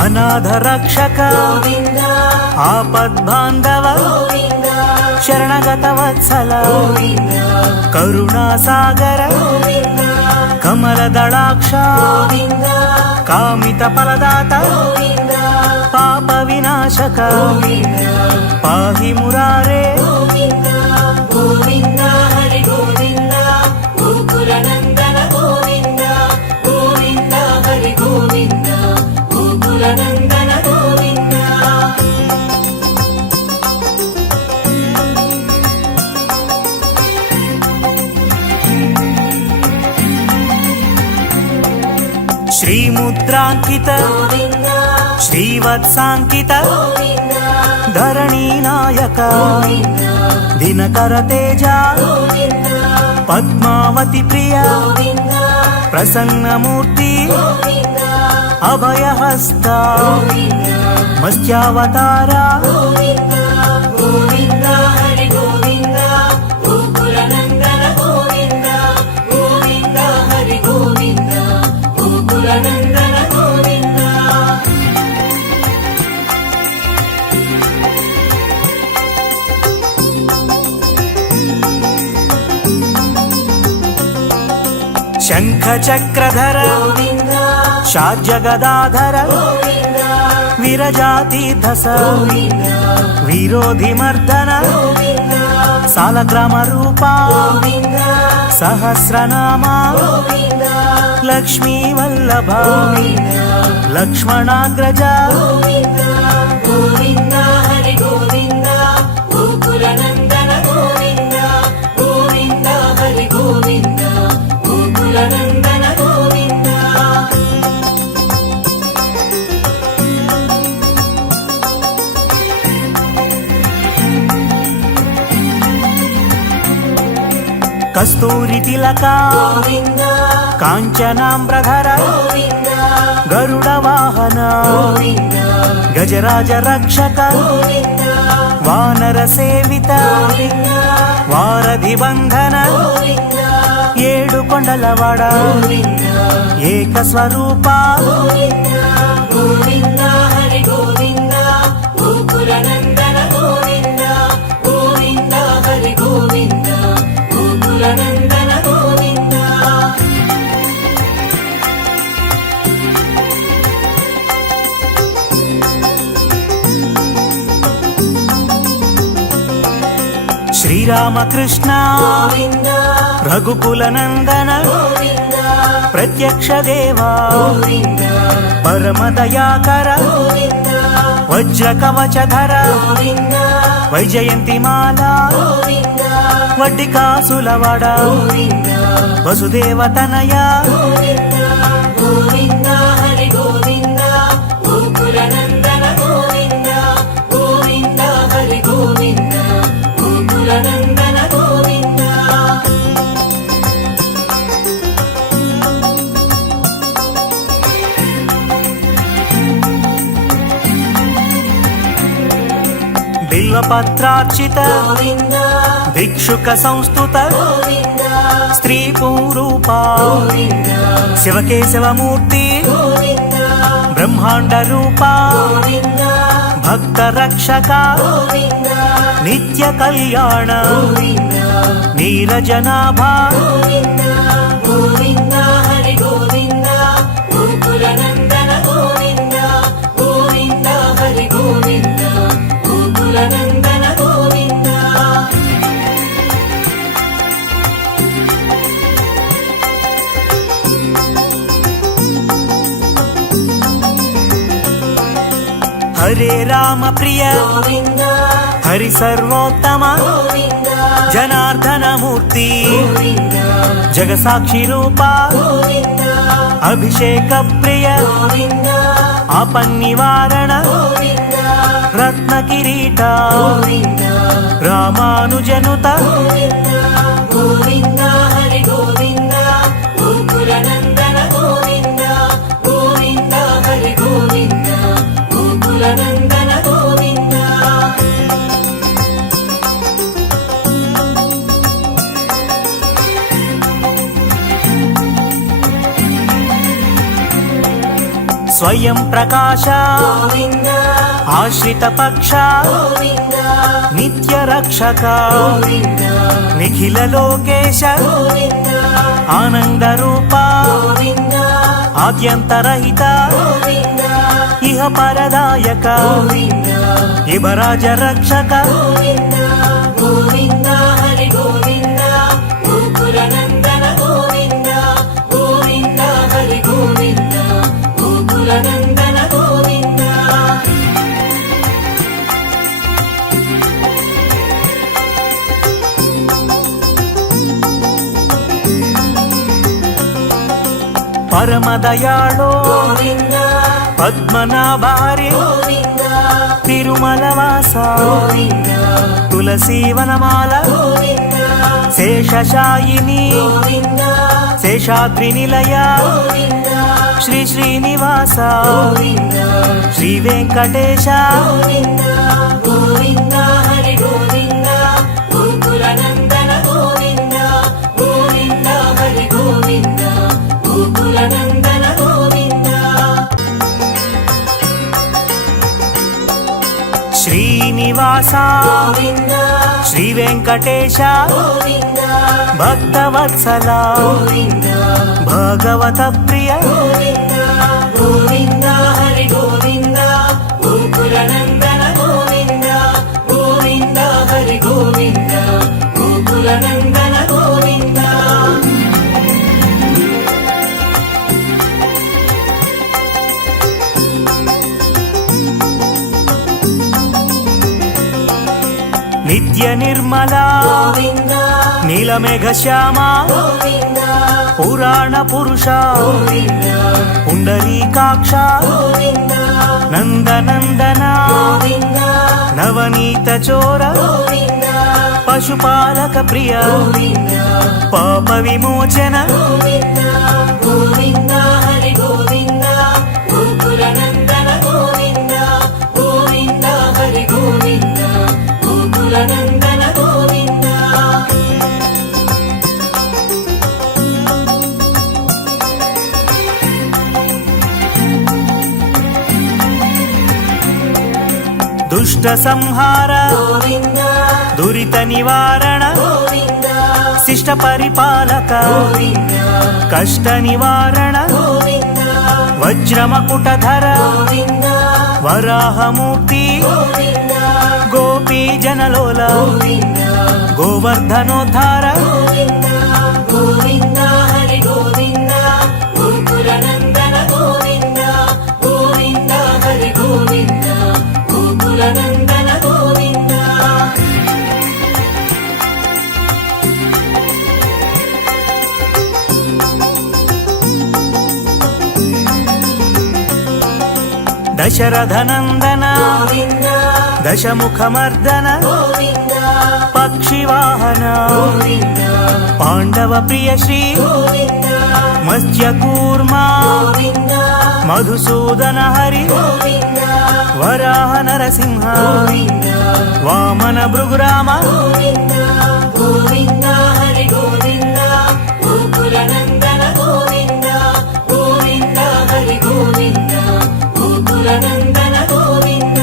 అనాథ రక్షక గోవింద ఆపద్బాంధవ గోవింద శరణగత వత్సల గోవింద కరుణాసాగర గోవింద కమలదళాక్ష గోవింద కామిత ఫలదాత గోవింద పాప వినాశక గోవింద పాహి మురారే గోవింద గోవింద హరి గోవింద గోకులనందన గోవింద గోవింద హరి గోవింద గోకులనందన గోవింద శ్రీముద్రాంకిత గోవింద శ్రీవత్సాంకిత గోవింద ధరణీ నాయక గోవింద దినకర తేజ గోవింద పద్మావతి ప్రియ గోవింద ప్రసన్నమూర్తి గోవింద అభయహస్త గోవింద మత్స్యావతార గోవింద గోవింద హరి గోవింద గోకులనందన గోవింద గోవింద హరి గోవింద గోకులనందన గోవింద శంఖ చక్రధర గోవింద షాడ్జగదాధర గోవింద విరజాతీర్థస గోవింద విరోధి మర్దన గోవింద సాలగ్రామ రూప గోవింద సహస్రనామ గోవింద లక్ష్మీ వల్లభ గోవింద లక్ష్మణాగ్రజ గోవింద గోవింద హరి గోవింద గోకులనందన గోవింద గోవింద హరి గోవింద గోకులనందన గోవింద కస్తూరి తిలక గోవింద కాంచనాంబ్రధర గోవింద గరుడ వాహన గోవింద గజరాజ రక్షక గోవింద వానర సేవిత గోవింద వారధి బంధన గోవింద ఏడు కొండలవాడ గోవింద ఏక స్వరూప గోవింద గోవింద హరి గోవింద గోకులనందన గోవింద గోవింద హరి గోవింద గోకులనందన గోవింద శ్రీరామకృష్ణ గోవింద రఘుకుల నందన గోవింద ప్రత్యక్ష దేవా గోవింద పరమ దయాకర గోవింద వజ్ర కవచధర గోవింద వైజయంతి మాల గోవింద వడ్డి కాసులవాడ గోవింద వసుదేవ తనయ గోవింద గోవింద హరి గోవింద గోకులనందన గోవింద గోవింద హరి గోవింద గోకులనందన గోవింద బిల్వపత్రార్చిత గోవింద భిక్షుక సంస్థుత గోవింద స్త్రీ పూరూప గోవింద శివకేశవమూర్తి గోవింద బ్రహ్మాండ రూప గోవింద భక్త రక్షక గోవింద నిత్య కళ్యాణ గోవింద నీరజనాభ గోవింద గోవింద హరి గోవింద గోకుల నందన గోవింద గోవింద హరి గోవింద గోకుల నందన గోవింద హరే రామ ప్రియ గోవింద హరి సర్వోత్తమ గోవింద జనార్దన మూర్తి గోవింద జగసాక్షి రూప గోవింద అభిషేక ప్రియ గోవింద ఆపన్నివారణ గోవింద రత్న కిరీట గోవింద రామానుజనుత గోవింద గోవింద హరి గోవింద గోకుల నందన గోవింద గోవింద హరి గోవింద గోకుల నందన గోవింద స్వయం ప్రకాశ గోవింద ఆశ్రిత పక్ష గోవింద నిత్య రక్షక గోవింద నిఖిల లోకేశ గోవింద ఆనంద రూప గోవింద ఆద్యంతరహిత గోవింద ఇహ పరదాయక గోవింద ఇవరాజ రక్షక గోవింద గోవింద హరి గోవింద గోకుల నందన గోవింద గోవింద హరి గోవింద గోకుల నందన గోవింద పరమదయాళో గోవింద పద్మనాభారి గోవింద తిరుమలవాస గోవింద తులసీవనమాల గోవింద శేషశాయిని గోవింద శేషాద్రి నిలయ గోవింద శ్రీ శ్రీనివాస గోవింద శ్రీ వెంకటేశ గోవింద గోవింద హరి గోవింద గోకుల నందన గోవింద గోవింద హరి గోవింద గోకుల నందన గోవింద శ్రీనివాస గోవింద శ్రీ వెంకటేశ గోవింద భక్తవత్సల గోవింద భగవత ప్రియ గోవింద గోవింద హరి గోవింద గోకుల నందన గోవింద గోవింద హరి గోవింద గోకుల నందన గోవింద నిత్య నిర్మల గోవింద నీలమేఘ శ్యామ గోవింద పురాణ పురుష గోవింద పుండరీకాక్ష గోవింద నందనందన గోవింద నవనీత చోర గోవింద పశుపాలక ప్రియ గోవింద పాప విమోచన గోవింద గోవింద హరి గోవింద గోకుల నందన గోవింద గోవింద హరి గోవింద గోకుల నందన గోవింద దుష్ట సంహార గోవింద దురిత నివారణ గోవింద శిష్ట పరిపాలక గోవింద కష్ట నివారణ గోవింద వజ్రమకుటధర గోవింద వరాహమూర్తి గోవింద గోపీ జనలోల గోవింద గోవర్ధనోద్ధార గోవింద గోవింద హరి గోవింద గోకుల నందన గోవింద గోవింద హరి గోవింద గోకుల నందన గోవింద దశరథనందన గోవింద దశముఖమర్దన గోవింద పక్షివాహన గోవింద పాండవ ప్రియ శ్రీ గోవింద మత్స్యకూర్మ గోవింద మధుసూదన హరి గోవింద వరాహ నరసింహ గోవింద వామన భృగురామ గోవింద గోవింద హరి గోవింద గోకుల నందన గోవింద గోవింద హరి గోవింద గోకుల నందన గోవింద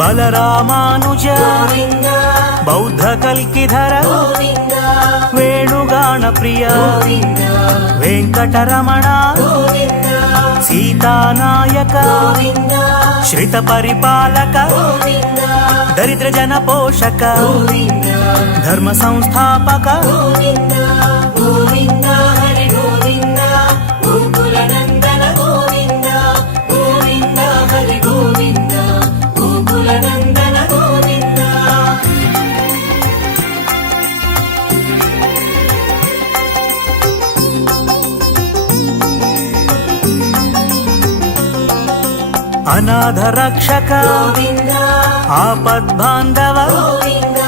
బలరామానుజ గోవింద బౌద్ధ కల్కిధర గోవింద వేణుగాన ప్రియ గోవింద వెంకటరమణ గోవింద సీతానాయక గోవింద శ్రిత పరిపాలక గోవింద దరిద్ర జన పోషక గోవింద ధర్మ సంస్థాపక గోవింద గోవింద హరి గోవింద గోకుల నందన గోవింద గోవింద హరి గోవింద గోకుల నందన గోవింద అనాథ రక్షక గోవింద ఆపద్బాంధవ గోవింద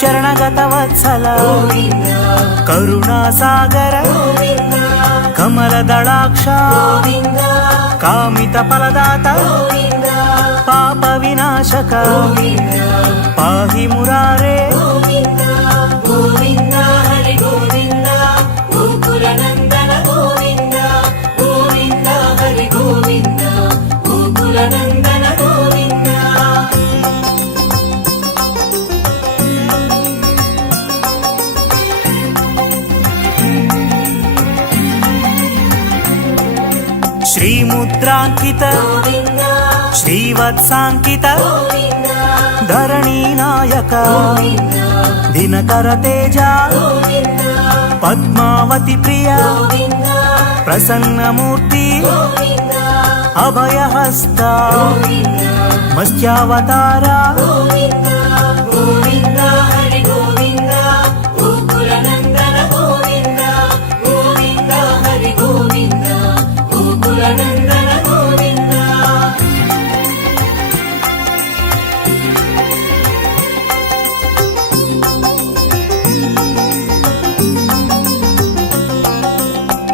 శరణగత వత్సల గోవింద కరుణా సాగర గోవింద కమల దళాక్ష గోవింద కామిత ఫలదాత గోవింద పాప వినాశక గోవింద పాహి మురారే గోవింద గోవింద హరి గోవింద గోకుల నందన గోవింద గోవింద హరి గోవింద గోకుల నందన గోవింద శ్రీముద్రాంకిత గోవింద శ్రీవత్సాంకిత గోవింద ధరణీ నాయక గోవింద దినకర తేజ గోవింద పద్మావతి ప్రియ గోవింద ప్రసన్నమూర్తి గోవింద అభయహస్త గోవింద మత్స్యావతార గోవింద గోవింద హరి గోవింద గోకుల నందన గోవింద గోవింద హరి గోవింద గోకుల నందన గోవింద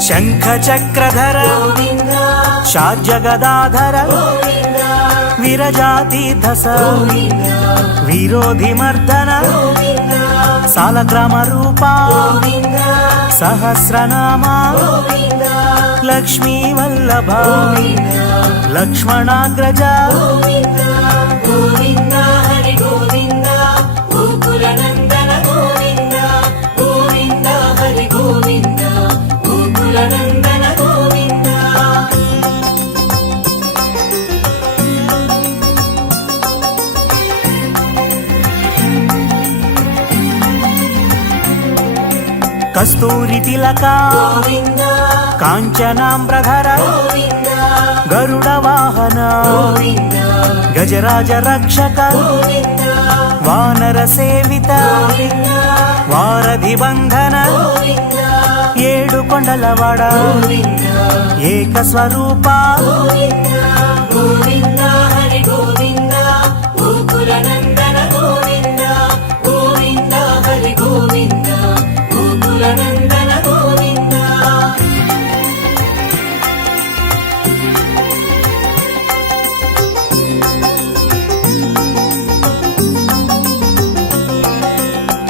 శంఖ చక్రధర గోవింద షాడ్జగదాధర గోవింద విరజాతీర్థస గోవింద విరోధి మర్దన గోవింద సాలగ్రామ రూప గోవింద సహస్రనామ గోవింద లక్ష్మీ వల్లభ గోవింద లక్ష్మణాగ్రజ గోవింద గోవింద హరి గోవింద గోకుల నందన గోవింద గోవింద హరి గోవింద గోకుల నందన గోవింద కస్తూరి తిలక గోవింద కాంచనాంబ్రధర గోవింద గరుడ వాహన గోవింద గజరాజ రక్షక గోవింద వానర సేవిత గోవింద వారధి బంధన గోవింద ఏడు కొండలవాడ గోవింద ఏక స్వరూప గోవింద గోవింద హరి గోవింద గోకుల నందన గోవింద గోవింద హరి గోవింద గోకుల నందన గోవింద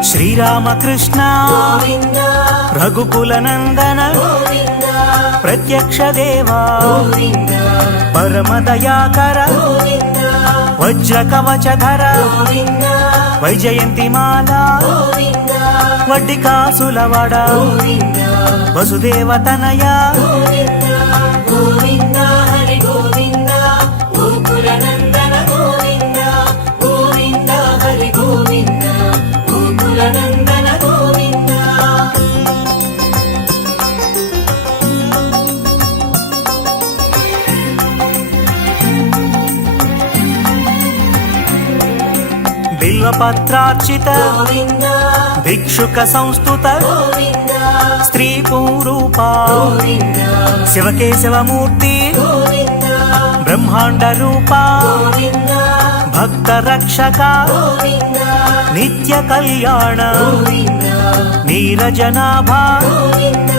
శ్రీరామకృష్ణ గోవింద రఘుకుల నందన గోవింద ప్రత్యక్ష దేవా గోవింద పరమ దయాకర గోవింద వజ్ర కవచధర గోవింద వైజయంతి మాల గోవింద వడ్డి కాసులవాడ గోవింద వసుదేవ తనయ గోవింద గోవింద హరి గోవింద గోకుల నందన గోవింద గోవింద హరి గోవింద గోకుల నందన గోవింద బిల్వపత్రార్చిత గోవింద భిక్షుక సంస్థుత గోవింద స్త్రీ పూరూప గోవింద శివకేశవమూర్తి గోవింద బ్రహ్మాండ రూప గోవింద భక్త రక్షక గోవింద నిత్య కళ్యాణ గోవింద నీరజనాభా గోవింద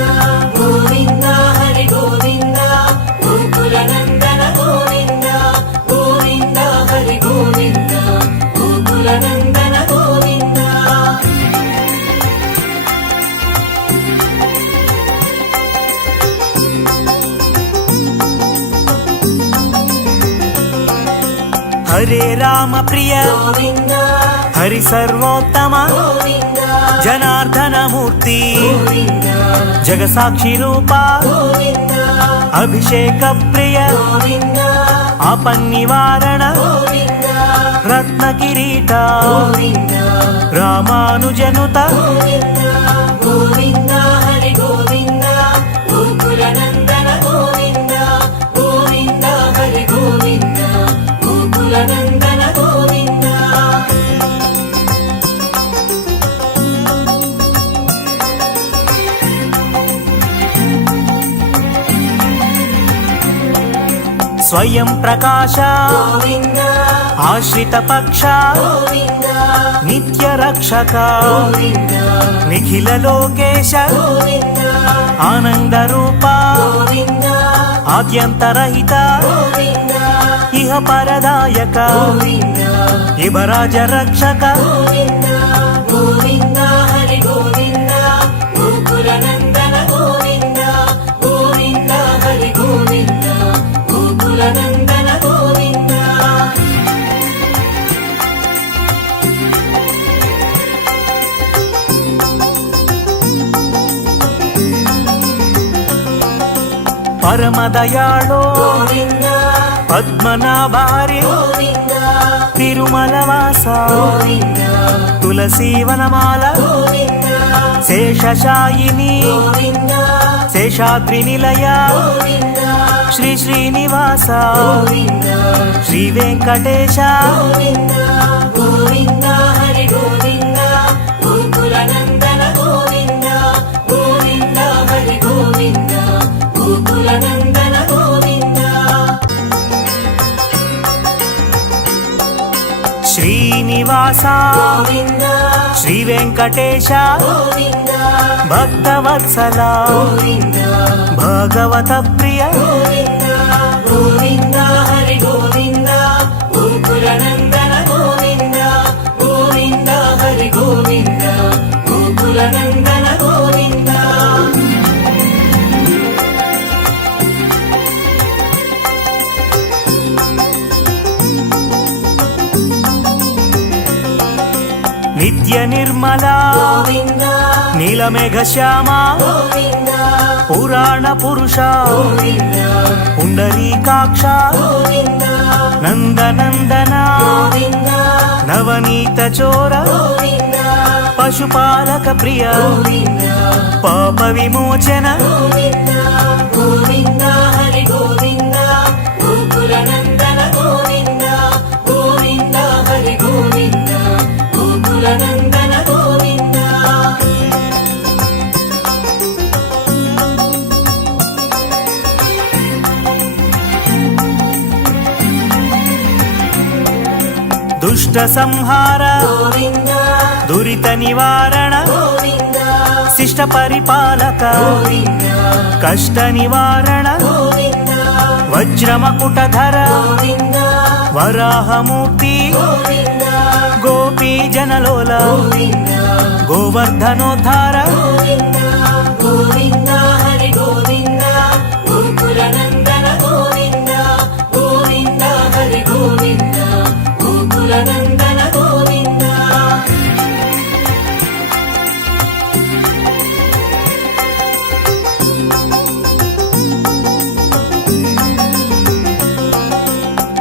గోవింద హరి గోవింద గోకుల నందన గోవింద గోవింద హరి గోవింద గోకుల నందన గోవింద హరే రామ ప్రియ గోవింద హరి సర్వోత్తమ గోవింద జనార్దన మూర్తి గోవింద జగసాక్షి రూప గోవింద అభిషేక ప్రియ గోవింద ఆపన్నివారణ గోవింద రత్న కిరీట గోవింద రామానుజనుత గోవింద గోవింద హరి గోవింద గోకుల నందన గోవింద గోవింద హరి గోవింద గోకుల నందన గోవింద స్వయం ప్రకాశ గోవింద ఆశ్రిత పక్ష గోవింద నిత్య రక్షక గోవింద నిఖిల లోకేశ గోవింద ఆనంద రూప గోవింద ఆద్యంతరహిత గోవింద ఇహ పరదాయక గోవింద ఇవరాజ రక్షక గోవింద గోవింద హరి గోవింద గోకుల నందన గోవింద గోవింద హరి గోవింద గోకుల నందన గోవింద పరమదయాళో గోవింద పద్మనాభారి గోవింద తిరుమలవాస గోవింద తులసీవనమాల గోవింద శేషశాయిని గోవింద శేషాద్రి నిలయ గోవింద శ్రీ శ్రీనివాస గోవింద శ్రీ వెంకటేశ గోవింద గోవింద హరి గోవింద గోకుల నందన గోవింద గోవింద హరి గోవింద గోకుల నందన గోవింద శ్రీనివాస గోవింద శ్రీ వెంకటేశ గోవింద భక్తవత్సల గోవింద భగవత ప్రియ గోవింద గోవింద హరి గోవింద గోకుల నందన గోవింద గోవింద హరి గోవింద గోకుల నందన గోవింద నిత్య నిర్మల గోవింద నీలమేఘ శ్యామ గోవింద పురాణ పురుష గోవింద పుండరీకాక్ష గోవింద నందనందన గోవింద నవనీత చోర గోవింద పశుపాలక ప్రియ గోవింద పాప విమోచన గోవింద గోవింద హరి గోవింద గోకుల నందన గోవింద గోవింద హరి గోవింద గోకుల నందన గోవింద దుష్ట సంహార గోవింద దురిత నివారణ గోవింద శిష్ట పరిపాలక గోవింద కష్ట నివారణ గోవింద వజ్రమకుటధర గోవింద వరాహమూర్తి గోవింద గోపీ జనలోల గోవింద గోవర్ధనోద్ధార గోవింద గోవింద హరి గోవింద గోకుల నందన గోవింద గోవింద హరి గోవింద గోకుల నందన గోవింద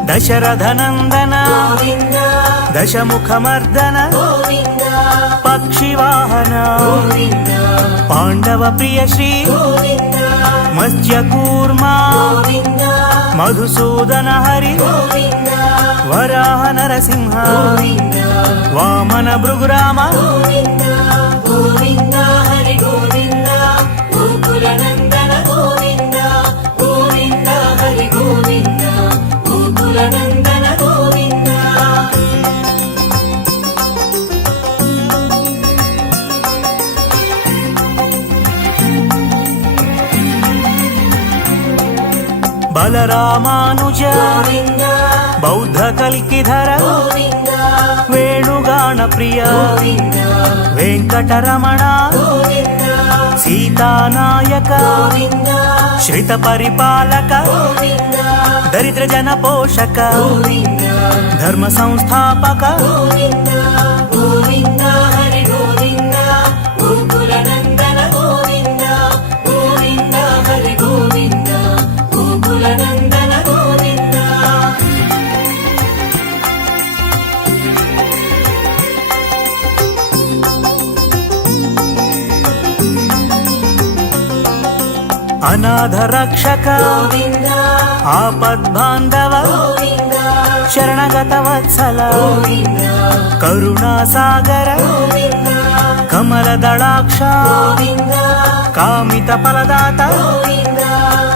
దశరథనందన గోవింద దశముఖమర్దన గోవింద పక్షివాహన గోవింద పాండవ ప్రియ శ్రీ గోవింద మత్స్యకూర్మా గోవింద మధుసూదన హరి గోవింద వరాహ నరసింహ గోవింద వామన భృగురామ గోవింద గోవింద హరి గోవింద గోకుల నందన గోవింద గోవింద హరి గోవింద గోకుల నందన గోవింద బలరామానుజ గోవింద బౌద్ధ కల్కిధర గోవింద వేణుగాన ప్రియ గోవింద వెంకటరమణ గోవింద సీతానాయక గోవింద శ్రిత పరిపాలక గోవింద దరిద్ర జన పోషక గోవింద ధర్మ సంస్థాపక గోవింద గోవింద హరి గోవింద గోకుల నందన గోవింద గోవింద హరి గోవింద గోకుల నందన గోవింద అనాథ రక్షక గోవింద ఆపద్బాంధవ గోవింద శరణగత వత్సల గోవింద కరుణా సాగర గోవింద కమల దళాక్ష గోవింద కామిత ఫలదాత గోవింద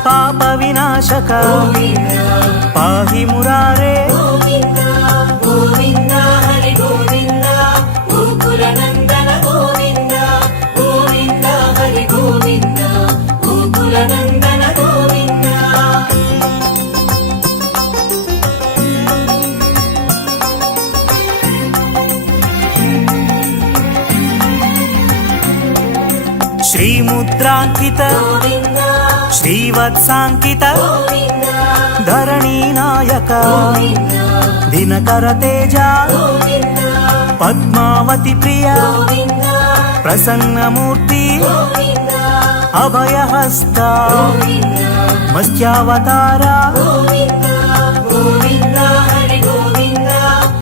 పాప వినాశక గోవింద పాహి మురారే గోవింద గోవింద హరి గోవింద గోకుల నందన గోవింద గోవింద హరి గోవింద గోకుల నందన గోవింద శ్రీముద్రాంకిత గోవింద శ్రీవత్సాంకిత గోవింద ధరణీ నాయక గోవింద దినకర తేజ గోవింద పద్మావతి ప్రియ గోవింద ప్రసన్నమూర్తి గోవింద అభయహస్త గోవింద మత్స్యావతార గోవింద గోవింద